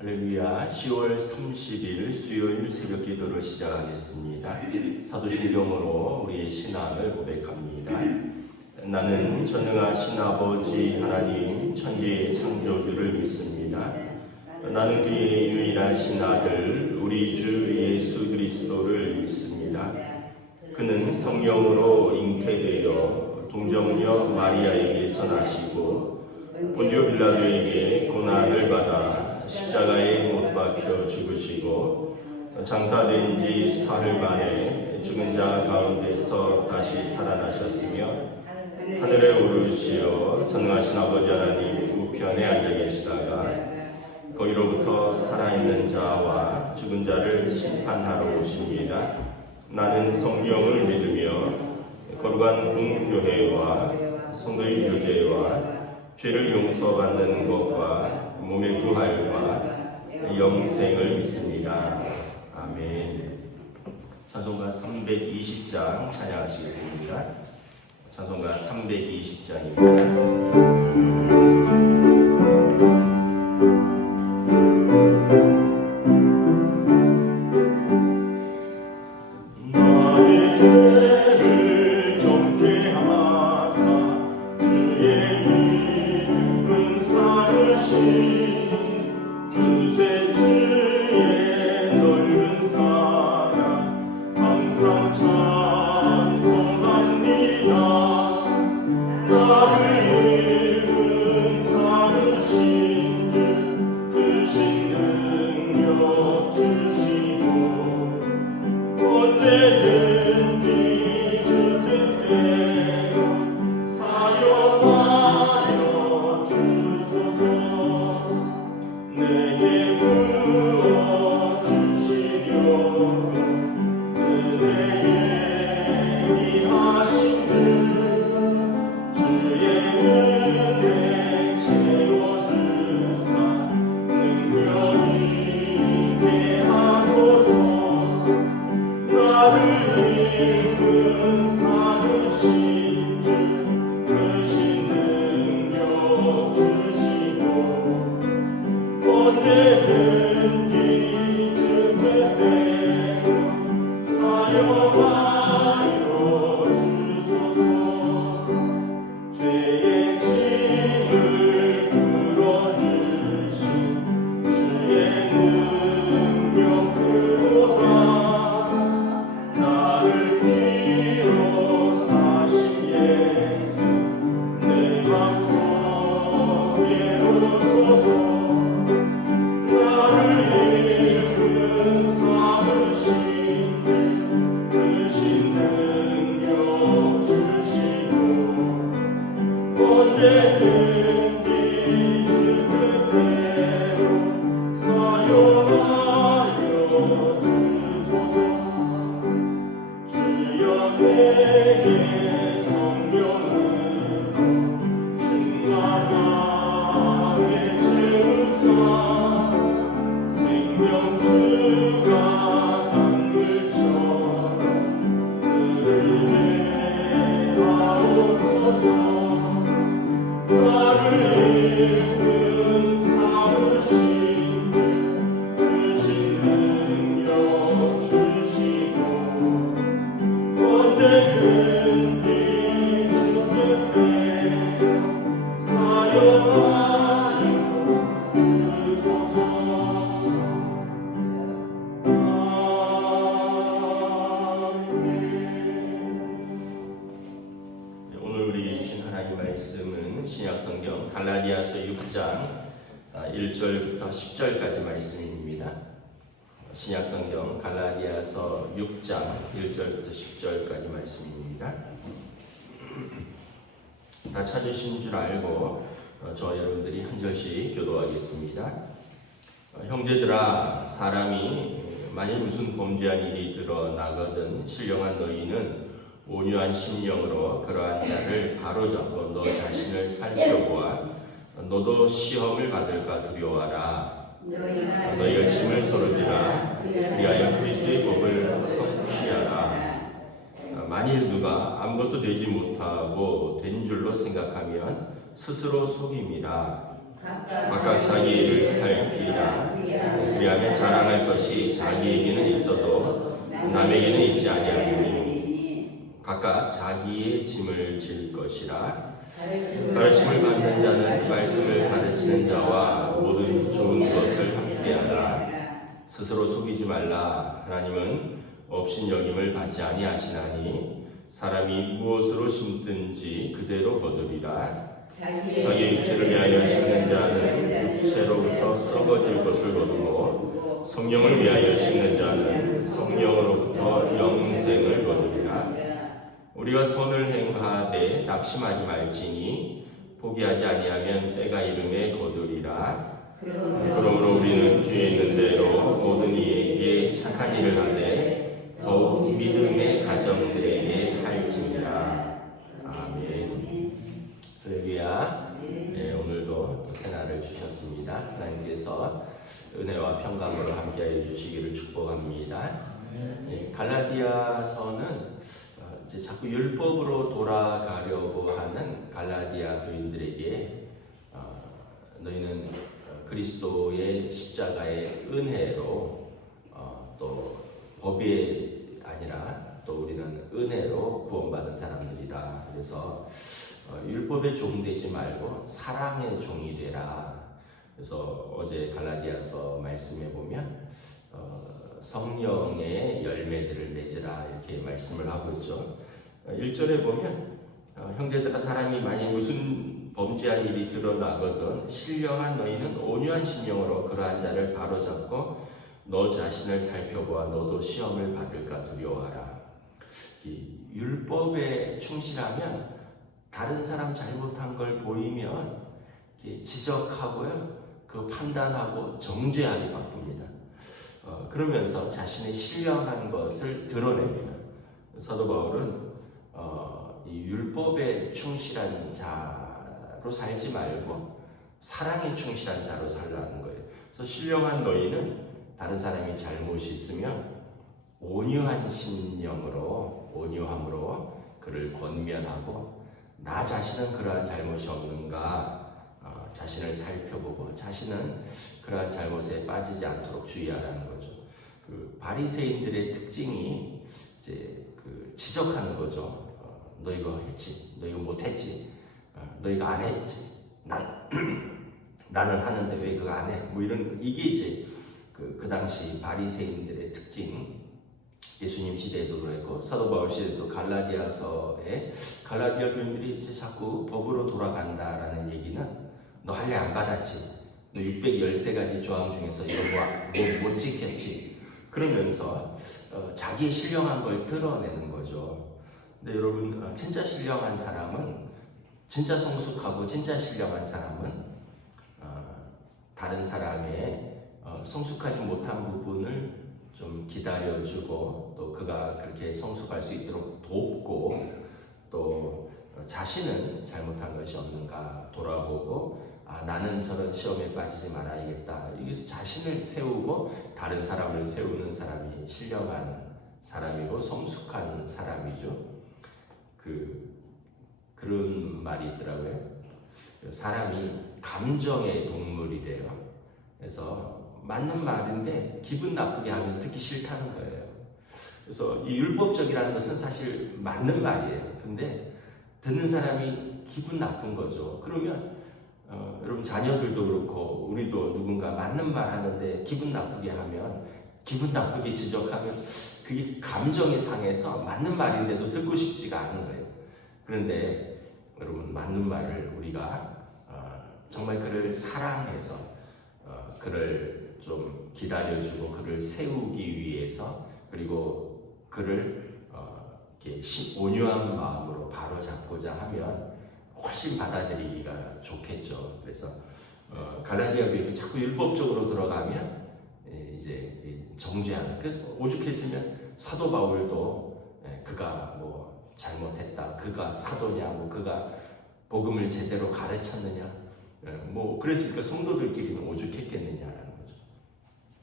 할렐루야. 10월 30일 수요일 새벽 기도를 시작하겠습니다. 사도신경으로 우리의 신앙을 고백합니다. 나는 전능하신 아버지 하나님 천지의 창조주를 믿습니다. 나는 그의 유일하신 아들 우리 주 예수 그리스도를 믿습니다. 그는 성령으로 잉태되어 동정녀 마리아에게서 나시고 본디오 빌라도에게 고난을 받아 십자가에 못 박혀 죽으시고 장사된 지 사흘 만에 죽은 자 가운데서 다시 살아나셨으며 하늘에 오르시어 전능하신 아버지 하나님 우편에 앉아 계시다가 거기로부터 살아있는 자와 죽은 자를 심판하러 오십니다. 나는 성령을 믿으며 거룩한 공교회와 성도의 교제와 죄를 용서받는 것과 몸의 부활과 영생을 믿습니다. 아멘. 찬송가 320장 찬양하시겠습니다. 찬송가 320장입니다. 신약성경 갈라디아서 6장 1절부터 10절까지 말씀입니다. 신약성경 갈라디아서 6장 1절부터 10절까지 말씀입니다. 다 찾으신 줄 알고 저와 여러분들이 한 절씩 교도하겠습니다. 형제들아, 사람이 만일 무슨 범죄한 일이 드러나거든 신령한 너희는 온유한 심령으로 그러한 자를 바로잡고 너 자신을 살펴보아 너도 시험을 받을까 두려워하라. 너희가 짐을 서로 지라 그리하여 그리스도의 법을 성취하라. 만일 누가 아무것도 되지 못하고 된 줄로 생각하면 스스로 속임이라. 각각 자기 일을 살피라. 것이 자기에게는 있어도 남에게는 있지 아니하리니 각각 자기의 짐을 질 것이라. 가르침을 받는 자는 말씀을 가르치는 자와 모든 좋은 것을 함께하라. 스스로 속이지 말라. 하나님은 업신여김을 받지 아니하시나니 사람이 무엇으로 심든지 그대로 거두리라. 자기의 육체를 위하여 심는 자는 육체로부터 썩어질 것을 거두고 성령을 위하여 심는 자는 성령으로부터 영생을 거두리라. 우리가 선을 행하되 낙심하지 말지니 포기하지 아니하면 때가 이름에 거두리라. 그러므로 우리는 귀에 있는 대로 모든 이에게 착한 일을 하되 더욱 믿음의 가정들에게 할지니라. 아멘. 할렐루야. 네, 오늘도 또 새날을 주셨습니다. 하나님께서 은혜와 평강으로 함께하여 주시기를 축복합니다. 네, 갈라디아서는 이제 자꾸 율법으로 돌아가려고 하는 갈라디아 교인들에게 너희는 그리스도의 십자가의 은혜로 또 법이 아니라 또 우리는 은혜로 구원받은 사람들이다. 그래서 율법의 종 되지 말고 사랑의 종이 되라. 그래서 어제 갈라디아서 말씀해 보면 성령의 열매들을 맺으라 이렇게 말씀을 하고 있죠. 1절에 보면 형제들아 사람이 만일 무슨 범죄한 일이 드러나거든 신령한 너희는 온유한 심령으로 그러한 자를 바로잡고 너 자신을 살펴보아 너도 시험을 받을까 두려워하라. 이 율법에 충실하면 다른 사람 잘못한 걸 보이면 지적하고요, 그 판단하고 정죄하기 바쁩니다. 그러면서 자신의 신령한 것을 드러냅니다. 사도 바울은 이 율법에 충실한 자로 살지 말고 사랑에 충실한 자로 살라는 거예요. 그래서 신령한 너희는 다른 사람이 잘못이 있으면 온유한 심령으로 온유함으로 그를 권면하고 나 자신은 그러한 잘못이 없는가 자신을 살펴보고 자신은 그러한 잘못에 빠지지 않도록 주의하라는 거죠. 그 바리새인들의 특징이 이제 그 지적하는 거죠. 너 이거 했지, 너 이거 못했지, 너 이거 안 했지, 나는 하는데 왜 그거 안 해? 뭐 이런 이게 이제 그 당시 바리새인들의 특징. 예수님 시대에도 그랬고 사도 바울 시대에도 갈라디아서에 갈라디아 교인들이 이제 자꾸 법으로 돌아간다라는 얘기는 너 할례 안 받았지, 너 613가지 조항 중에서 이거 못 지켰지, 그러면서 자기의 신령한 걸 드러내는 거죠. 근데 여러분 진짜 신령한 사람은 진짜 성숙하고 진짜 신령한 사람은 다른 사람의 성숙하지 못한 부분을 좀 기다려주고 또 그가 그렇게 성숙할 수 있도록 돕고 또 자신은 잘못한 것이 없는가 돌아보고 나는 저런 시험에 빠지지 말아야겠다. 여기서 자신을 세우고 다른 사람을 세우는 사람이 신령한 사람이고 성숙한 사람이죠. 그런 말이 있더라고요. 사람이 감정의 동물이래요. 그래서 맞는 말인데 기분 나쁘게 하면 듣기 싫다는 거예요. 그래서 이 율법적이라는 것은 사실 맞는 말이에요. 근데 듣는 사람이 기분 나쁜 거죠. 그러면 여러분 자녀들도 그렇고 우리도 누군가 맞는 말 하는데 기분 나쁘게 하면 기분 나쁘게 지적하면 그게 감정이 상해서 맞는 말인데도 듣고 싶지가 않은 거예요. 그런데 여러분 맞는 말을 우리가 정말 그를 사랑해서 그를 좀 기다려주고 그를 세우기 위해서 그리고 그를 이렇게 온유한 마음으로 바로잡고자 하면 훨씬 받아들이기가 좋겠죠. 그래서 갈라디아 교회가 자꾸 율법적으로 들어가면 이제 정죄하는. 그래서 오죽했으면 사도 바울도 그가 뭐 잘못했다, 그가 사도냐, 뭐 그가 복음을 제대로 가르쳤느냐, 뭐 그랬으니까 성도들끼리는 오죽했겠느냐라는 거죠.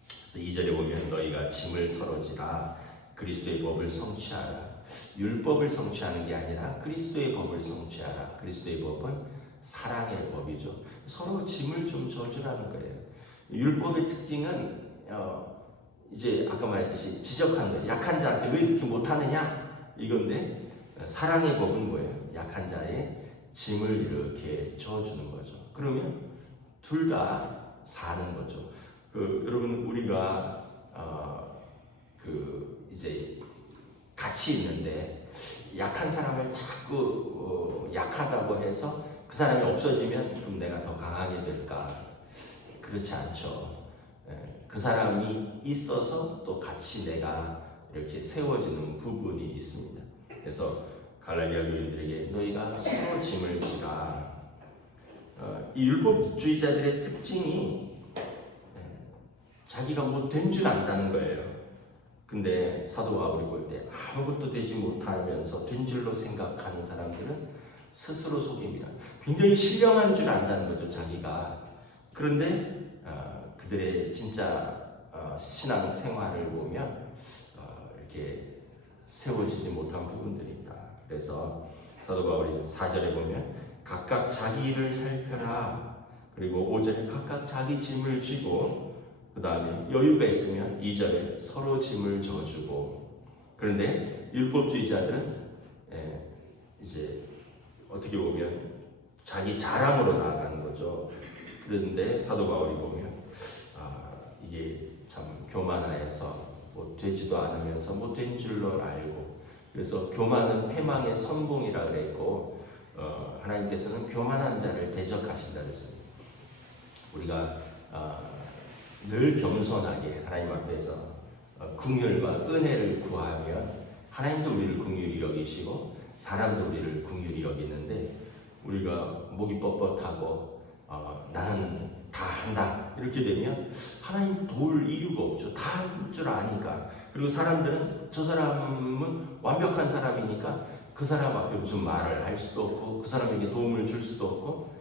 그래서 2절에 보면 너희가 짐을 서러지라 그리스도의 법을 성취하라. 율법을 성취하는 게 아니라 그리스도의 법을 성취하라. 그리스도의 법은 사랑의 법이죠. 서로 짐을 좀 져주라는 거예요. 율법의 특징은 이제 아까 말했듯이 지적하는 거예요. 약한 자한테 왜 그렇게 못하느냐 이건데, 사랑의 법은 뭐예요? 약한 자의 짐을 이렇게 져주는 거죠. 그러면 둘 다 사는 거죠. 여러분 우리가 이제 같이 있는데 약한 사람을 자꾸 약하다고 해서 그 사람이 없어지면 그럼 내가 더 강하게 될까? 그렇지 않죠. 그 사람이 있어서 또 같이 내가 이렇게 세워지는 부분이 있습니다. 그래서 갈라디아 교인들에게 너희가 서로 짐을 지라. 이 율법주의자들의 특징이 자기가 뭐 된 줄 안다는 거예요. 근데 사도 바울이 볼 때 아무것도 되지 못하면서 된 줄로 생각하는 사람들은 스스로 속입니다. 굉장히 신령한 줄 안다는 거죠, 자기가. 그런데 그들의 진짜 신앙 생활을 보면 이렇게 세워지지 못한 부분들이 있다. 그래서 사도 바울이 4절에 보면 각각 자기 일을 살펴라. 그리고 5절에 각각 자기 짐을 지고, 그 다음에 여유가 있으면 2절에 서로 짐을 져주고. 그런데 율법주의자들은 이제 어떻게 보면 자기 자랑으로 나아가는 거죠. 그런데 사도 바울이 보면 이게 참 교만하여서 뭐 되지도 않으면서 뭐 된 줄로 알고, 그래서 교만은 패망의 선봉이라 그랬고, 하나님께서는 교만한 자를 대적하신다 그랬습니다. 우리가 늘 겸손하게 하나님 앞에서 긍휼과 은혜를 구하면 하나님도 우리를 긍휼히 여기시고 사람도 우리를 긍휼히 여기는데, 우리가 목이 뻣뻣하고 나는 다 한다 이렇게 되면 하나님 도울 이유가 없죠. 다 할 줄 아니까. 그리고 사람들은 저 사람은 완벽한 사람이니까 그 사람 앞에 무슨 말을 할 수도 없고 그 사람에게 도움을 줄 수도 없고,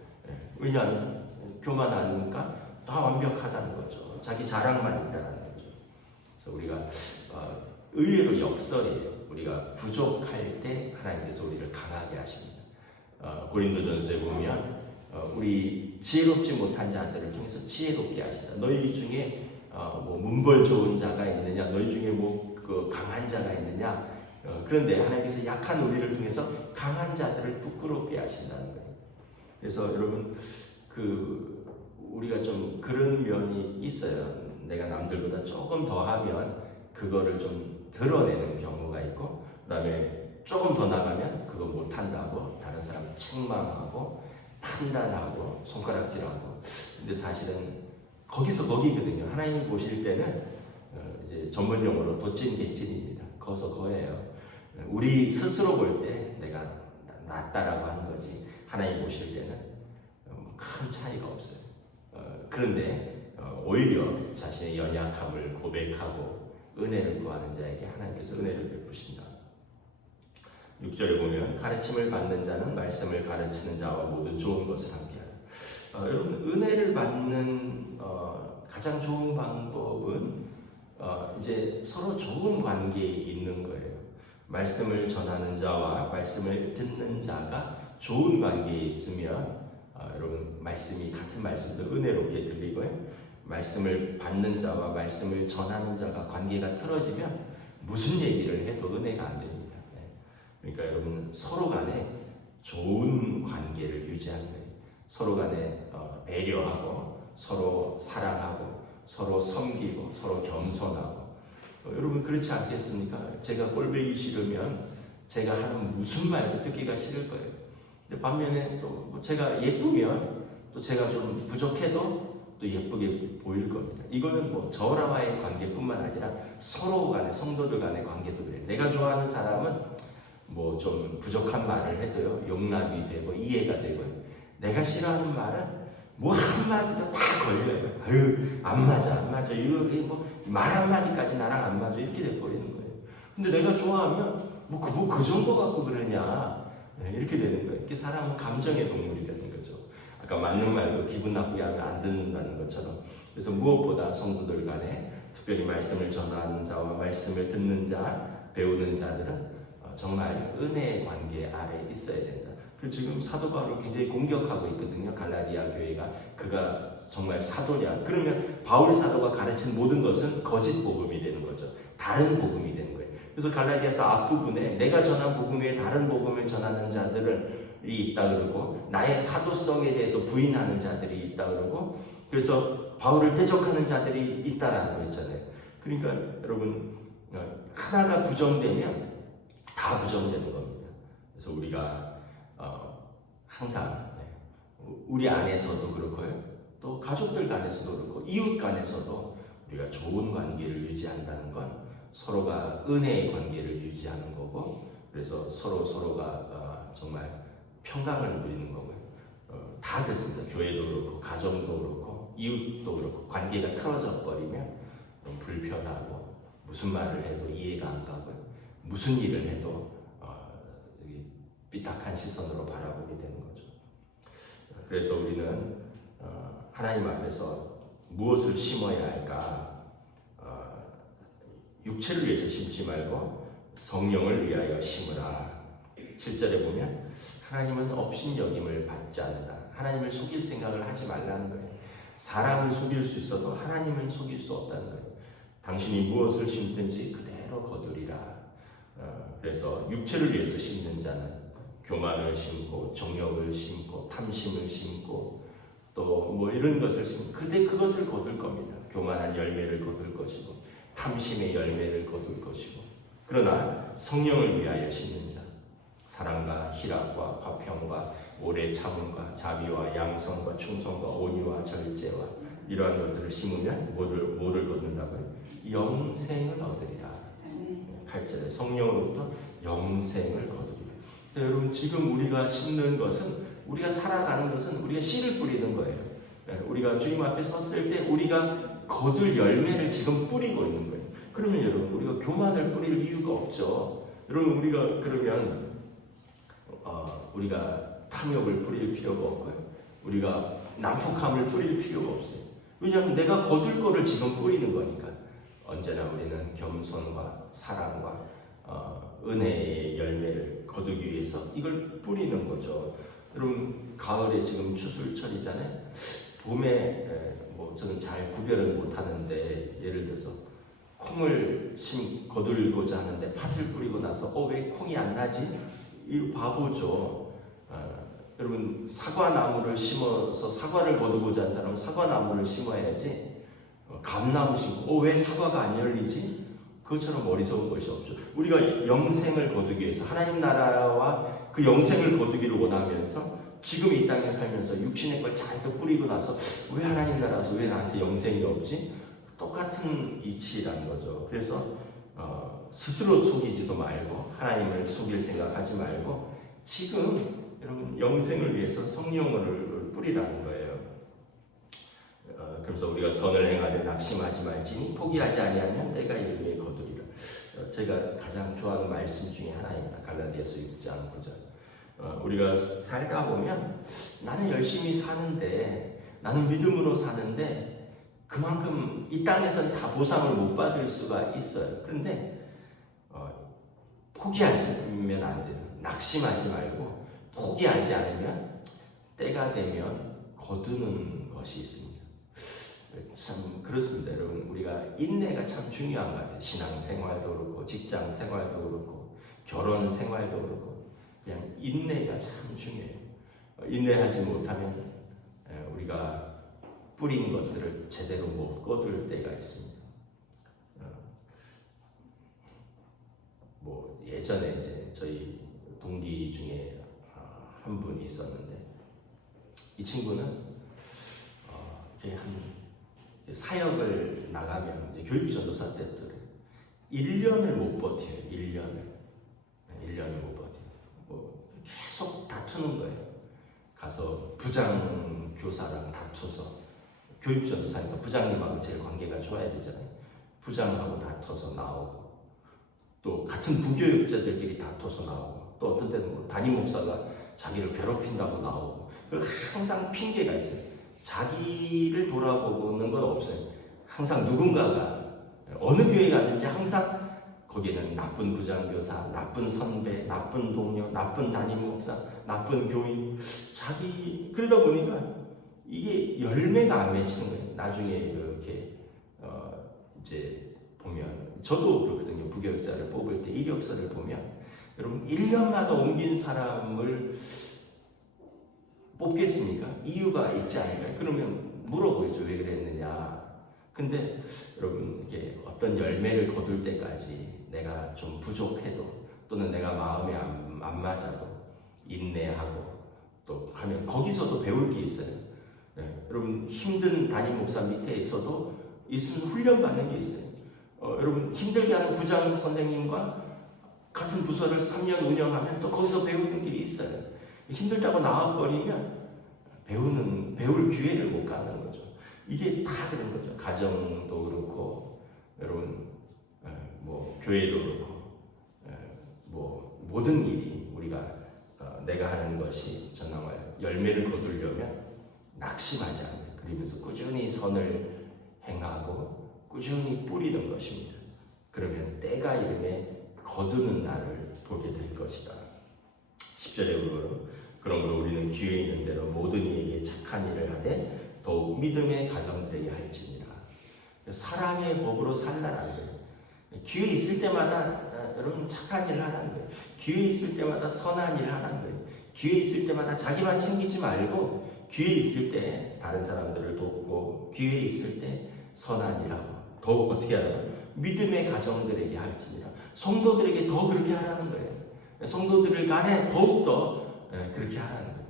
왜냐하면 교만하니까 다 완벽하다는 거죠. 자기 자랑만 있다는 거죠. 그래서 우리가 의외로 역설이에요. 우리가 부족할 때 하나님께서 우리를 강하게 하십니다. 고린도전서에 보면 우리 지혜롭지 못한 자들을 통해서 지혜롭게 하신다. 너희 중에 뭐 문벌 좋은 자가 있느냐, 너희 중에 뭐 그 강한 자가 있느냐. 그런데 하나님께서 약한 우리를 통해서 강한 자들을 부끄럽게 하신다는 거예요. 그래서 여러분 우리가 좀 그런 면이 있어요. 내가 남들보다 조금 더 하면 그거를 좀 드러내는 경우가 있고, 그다음에 조금 더 나가면 그거 못한다고 다른 사람 책망하고 판단하고 손가락질하고. 근데 사실은 거기서 거기거든요. 하나님 보실 때는 이제 전문용어로 도찐개찐입니다. 거서 거예요. 우리 스스로 볼 때 내가 낫다라고 하는 거지, 하나님 보실 때는 큰 차이가 없어요. 그런데 오히려 자신의 연약함을 고백하고 은혜를 구하는 자에게 하나님께서 은혜를 베푸신다. 6절에 보면 가르침을 받는 자는 말씀을 가르치는 자와 모든 좋은 것을 함께하라. 여러분, 은혜를 받는 가장 좋은 방법은 이제 서로 좋은 관계에 있는 거예요. 말씀을 전하는 자와 말씀을 듣는 자가 좋은 관계에 있으면 여러분, 말씀이 같은 말씀도 은혜롭게 들리고요. 말씀을 받는 자와 말씀을 전하는 자가 관계가 틀어지면 무슨 얘기를 해도 은혜가 안 됩니다. 그러니까 여러분, 서로 간에 좋은 관계를 유지하는 거예요. 서로 간에 배려하고 서로 사랑하고 서로 섬기고 서로 겸손하고. 여러분, 그렇지 않겠습니까? 제가 꼴보기 싫으면 제가 하는 무슨 말도 듣기가 싫을 거예요. 근데 반면에 또 제가 예쁘면 또 제가 좀 부족해도 또 예쁘게 보일 겁니다. 이거는 뭐 저와의 관계뿐만 아니라 서로 간의, 성도들 간의 관계도 그래요. 내가 좋아하는 사람은 뭐 좀 부족한 말을 해도요, 용납이 되고 이해가 되고요. 내가 싫어하는 말은 뭐 한마디도 다 걸려요. 아유, 안 맞아. 이거 뭐 말 한마디까지 나랑 안 맞아. 이렇게 돼버리는 거예요. 근데 내가 좋아하면 그 정도 갖고 그러냐. 이렇게 되는 거예요. 이렇게 사람은 감정의 동물이라는 거죠. 아까 맞는 말도 기분 나쁘게 하면 안 듣는다는 것처럼. 그래서 무엇보다 성도들 간에, 특별히 말씀을 전하는 자와 말씀을 듣는 자, 배우는 자들은 정말 은혜의 관계 아래에 있어야 된다. 그 지금 사도 바울을 굉장히 공격하고 있거든요. 갈라디아 교회가 그가 정말 사도냐? 그러면 바울 사도가 가르친 모든 것은 거짓 복음이 되는 거죠. 다른 복음이 되는 거예요. 그래서 갈라디아서 앞부분에 내가 전한 복음 외에 다른 복음을 전하는 자들이 있다 그러고 나의 사도성에 대해서 부인하는 자들이 있다 그러고 그래서 바울을 대적하는 자들이 있다라는 거 있잖아요. 그러니까 여러분 하나가 부정되면 다 부정되는 겁니다. 그래서 우리가 항상 우리 안에서도 그렇고요. 또 가족들 간에서도 그렇고 이웃 간에서도 우리가 좋은 관계를 유지한다는 건 서로가 은혜의 관계를 유지하는 거고 그래서 서로가 정말 평강을 누리는 거고요. 다 그렇습니다. 교회도 그렇고 가정도 그렇고 이웃도 그렇고 관계가 틀어져 버리면 좀 불편하고 무슨 말을 해도 이해가 안 가고요. 무슨 일을 해도 삐딱한 시선으로 바라보게 되는 거죠. 그래서 우리는 하나님 앞에서 무엇을 심어야 할까? 육체를 위해서 심지 말고 성령을 위하여 심으라. 7절에 보면 하나님은 업신여김을 받지 않는다. 하나님을 속일 생각을 하지 말라는 거예요. 사람을 속일 수 있어도 하나님을 속일 수 없다는 거예요. 당신이 무엇을 심든지 그대로 거두리라. 그래서 육체를 위해서 심는 자는 교만을 심고 정욕을 심고 탐심을 심고 또 뭐 이런 것을 심고 근데 그것을 거둘 겁니다. 교만한 열매를 거둘 것이고 탐심의 열매를 거둘 것이고 그러나 성령을 위하여 심는 자 사랑과 희락과 화평과 오래 참음과 자비와 양성과 충성과 온유와 절제와 이러한 것들을 심으면 뭐를 거둔다고요? 영생을 얻으리라. 8절에 성령으로부터 영생을 거두리라. 여러분 지금 우리가 심는 것은 우리가 살아가는 것은 우리가 씨를 뿌리는 거예요. 우리가 주님 앞에 섰을 때 우리가 거둘 열매를 지금 뿌리고 있는 거예요. 그러면 여러분 우리가 교만을 뿌릴 이유가 없죠. 여러분 우리가 그러면 우리가 탐욕을 뿌릴 필요가 없고요. 우리가 난폭함을 뿌릴 필요가 없어요. 왜냐하면 내가 거둘 거를 지금 뿌리는 거니까. 언제나 우리는 겸손과 사랑과 은혜의 열매를 거두기 위해서 이걸 뿌리는 거죠. 여러분 가을에 지금 추수철이잖아요. 봄에 뭐 저는 잘 구별을 못하는데 예를 들어서 콩을 거두고자 하는데 팥을 뿌리고 나서 왜 콩이 안 나지? 이거 바보죠. 여러분 사과나무를 심어서 사과를 거두고자 하는 사람은 사과나무를 심어야지 감나무 심고 왜 사과가 안 열리지? 그것처럼 어리석은 것이 없죠. 우리가 영생을 거두기 위해서 하나님 나라와 그 영생을 거두기를 원하면서 지금 이 땅에 살면서 육신의 걸 잔뜩 뿌리고 나서 왜 하나님 나라에서 왜 나한테 영생이 없지? 똑같은 이치라는 거죠. 그래서 스스로 속이지도 말고 하나님을 속일 생각하지 말고 지금 여러분 영생을 위해서 성령을 뿌리라는 거예요. 그래서 우리가 선을 행하려 낙심하지 말지니 포기하지 아니하면 내가 열매 거두리라. 제가 가장 좋아하는 말씀 중에 하나입니다. 갈라디아서 6장 9절. 우리가 살다 보면 나는 열심히 사는데 나는 믿음으로 사는데 그만큼 이 땅에서는 다 보상을 못 받을 수가 있어요. 그런데 포기하면 안 돼요. 낙심하지 말고 포기하지 않으면 때가 되면 거두는 것이 있습니다. 참 그렇습니다. 여러분 우리가 인내가 참 중요한 것 같아요. 신앙생활도 그렇고 직장 생활도 그렇고 결혼 생활도 그렇고 그냥 인내가 참 중요해요. 인내하지 못하면 우리가 뿌린 것들을 제대로 못 거둘 때가 있습니다. 뭐 예전에 이제 저희 동기 중에 한 분이 있었는데 이 친구는 이제 사역을 나가면 이제 교육전도사 때도 1년을 못 버텨요. 1년을 못 버텨요. 뭐 계속 다투는 거예요. 가서 부장 교사랑 다투서 교육전도사니까 부장님하고 제일 관계가 좋아야 되잖아요. 부장하고 다퉈서 나오고 또 같은 부교육자들끼리 다퉈서 나오고 또 어떤 때는 뭐 담임 목사가 자기를 괴롭힌다고 나오고 항상 핑계가 있어요. 자기를 돌아보는 건 없어요. 항상 누군가가 어느 교회 가든지 항상 거기에는 나쁜 부장교사, 나쁜 선배, 나쁜 동료, 나쁜 담임 목사, 나쁜 교인, 그러다 보니까 이게 열매가 안 맺히는 거예요. 나중에 이렇게 이제 보면 저도 그렇거든요. 부교육자를 뽑을 때 이력서를 보면 여러분 1년마다 옮긴 사람을 뽑겠습니까? 이유가 있지 않을까요? 그러면 물어보죠. 왜 그랬느냐. 근데 여러분 이게 어떤 열매를 거둘 때까지 내가 좀 부족해도 또는 내가 마음에 안 맞아도 인내하고 또 하면 거기서도 배울 게 있어요. 네, 여러분 힘든 담임 목사 밑에 있어도 있으면 훈련 받는 게 있어요. 여러분 힘들게 하는 부장 선생님과 같은 부서를 3년 운영하면 또 거기서 배우는 게 있어요. 힘들다고 나와버리면 배울 기회를 못 갖는 거죠. 이게 다 그런 거죠. 가정도 그렇고 여러분 뭐 교회도 그렇고 뭐 모든 일이 우리가 내가 하는 것이 정말 열매를 거두려면 낙심하지 않는, 그러면서 꾸준히 선을 행하고 꾸준히 뿌리는 것입니다. 그러면 때가 이름에 거두는 날을 보게 될 것이다. 10절에 그러므로 우리는 기회 있는 대로 모든 이에게 착한 일을 하되 더욱 믿음의 가정되게 할지니라. 사랑의 법으로 살라라는 거예요. 기회 있을 때마다 여러분 착한 일을 하라는 거예요. 기회 있을 때마다 선한 일을 하라는 거예요. 기회 있을 때마다 자기만 챙기지 말고 기회 있을 때 다른 사람들을 돕고 기회 있을 때 선한 일하고 더욱 어떻게 하라고? 믿음의 가정들에게 할지니라. 성도들에게 더 그렇게 하라는 거예요. 성도들을 간에 더욱더 그렇게 하라는 거예요.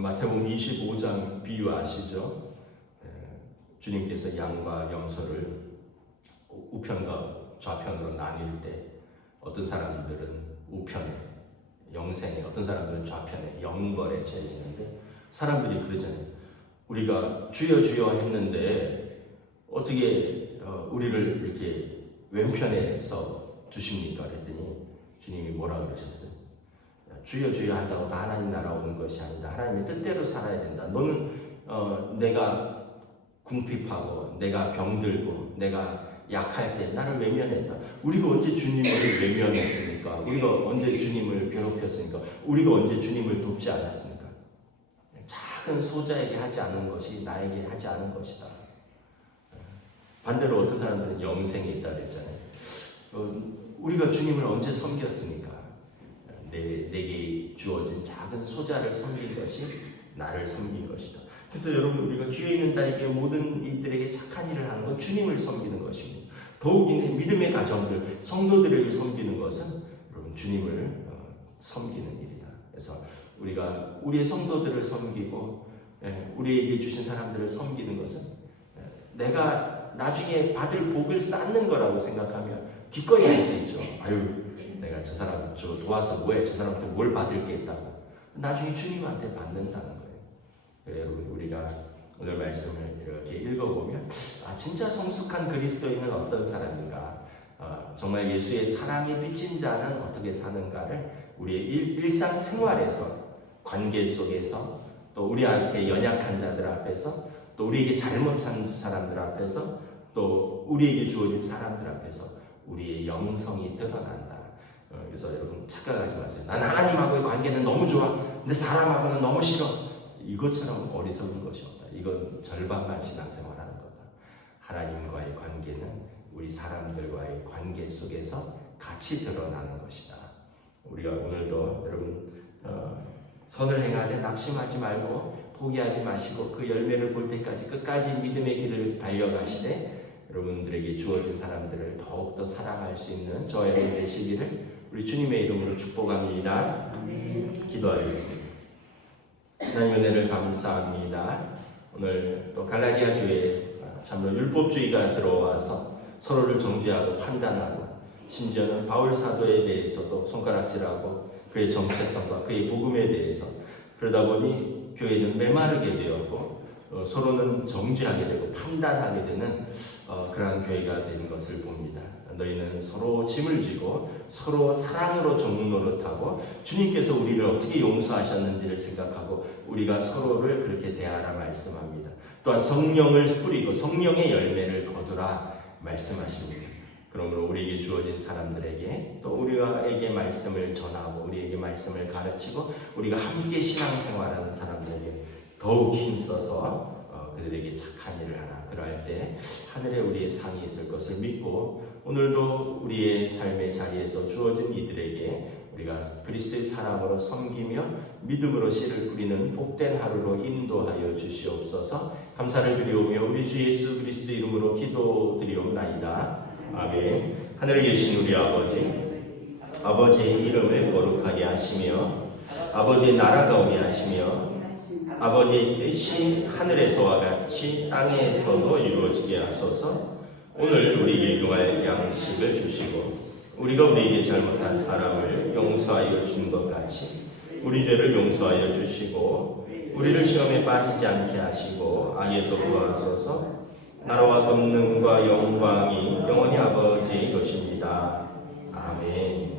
마태복음 25장 비유 아시죠? 주님께서 양과 염소를 우편과 좌편으로 나뉠 때 어떤 사람들은 우편에 영생에, 어떤 사람들은 좌편에 영벌에 처해지는데 사람들이 그러잖아요. 우리가 주여 주여 했는데 어떻게 우리를 이렇게 왼편에서 두십니까? 그랬더니 주님이 뭐라 그러셨어요? 주여 주여 한다고 다 하나님 나라 오는 것이 아니다. 하나님의 뜻대로 살아야 된다. 너는 내가 궁핍하고 내가 병들고 내가 약할 때 나를 외면했다. 우리가 언제 주님을 외면했습니까? 우리가 언제 주님을 괴롭혔습니까? 우리가 언제 주님을 돕지 않았습니까? 작은 소자에게 하지 않은 것이 나에게 하지 않은 것이다. 반대로 어떤 사람들은 영생이 있다 그랬잖아요. 우리가 주님을 언제 섬겼습니까? 내게 주어진 작은 소자를 섬긴 것이 나를 섬긴 것이다. 그래서 여러분 우리가 기회 있는 자에게 모든 이들에게 착한 일을 하는 건 주님을 섬기는 것입니다. 더욱이 믿음의 가정들, 성도들에게 섬기는 것은 여러분 주님을 섬기는 일이다. 그래서 우리가 우리의 성도들을 섬기고 우리에게 주신 사람들을 섬기는 것은 내가 나중에 받을 복을 쌓는 거라고 생각하면 기꺼이 할 수 있죠. 아유, 내가 저 사람 도와서 뭐해? 저 사람한테 뭘 받을 게 있다고. 나중에 주님한테 받는다는 거예요. 여러분 우리가 오늘 말씀을 이렇게 읽어보면 진짜 성숙한 그리스도인은 어떤 사람인가, 정말 예수의 사랑에 비친 자는 어떻게 사는가를 우리의 일상생활에서, 관계 속에서, 또 우리 앞에 연약한 자들 앞에서, 또 우리에게 잘못한 사람들 앞에서, 또 우리에게 주어진 사람들 앞에서 우리의 영성이 드러난다. 그래서 여러분 착각하지 마세요. 난 하나님하고의 관계는 너무 좋아. 근데 사람하고는 너무 싫어. 이것처럼 어리석은 것이 없다. 이건 절반만 신앙생활하는 거다. 하나님과의 관계는 우리 사람들과의 관계 속에서 같이 드러나는 것이다. 우리가 오늘도 여러분 선을 행하되 낙심하지 말고 포기하지 마시고 그 열매를 볼 때까지 끝까지 믿음의 길을 달려가시되 여러분들에게 주어진 사람들을 더욱더 사랑할 수 있는 저와 여러분 되시기를 우리 주님의 이름으로 축복합니다. 기도하겠습니다. 하나님 은혜를 감사합니다. 오늘 또 갈라디아 교회에 참으로 율법주의가 들어와서 서로를 정죄하고 판단하고 심지어는 바울 사도에 대해서도 손가락질하고 그의 정체성과 그의 복음에 대해서 그러다 보니 교회는 메마르게 되었고 서로는 정죄하게 되고 판단하게 되는 그러한 교회가 된 것을 봅니다. 너희는 서로 짐을 지고 서로 사랑으로 종노릇하고 주님께서 우리를 어떻게 용서하셨는지를 생각하고 우리가 서로를 그렇게 대하라 말씀합니다. 또한 성령을 뿌리고 성령의 열매를 거두라 말씀하십니다. 그러므로 우리에게 주어진 사람들에게 또 우리에게 말씀을 전하고 우리에게 말씀을 가르치고 우리가 함께 신앙생활하는 사람들에게 더욱 힘써서 그들에게 착한 일을 하라. 그럴 때 하늘에 우리의 상이 있을 것을 믿고 오늘도 우리의 삶의 자리에서 주어진 이들에게 우리가 그리스도의 사랑으로 섬기며 믿음으로 씨를 뿌리는 복된 하루로 인도하여 주시옵소서. 감사를 드리오며 우리 주 예수 그리스도 이름으로 기도드리옵나이다. 아멘. 하늘에 계신 우리 아버지의 이름을 거룩하게 하시며 아버지의 나라가 오게 하시며 아버지의 뜻이 하늘에서와 같이 땅에서도 이루어지게 하소서. 오늘 우리에게 용할 양식을 주시고 우리가 우리에게 잘못한 사람을 용서하여 준 것 같이 우리 죄를 용서하여 주시고 우리를 시험에 빠지지 않게 하시고 악에서 구하소서. 나라와 권능과 영광이 영원히 아버지의 것입니다. 아멘.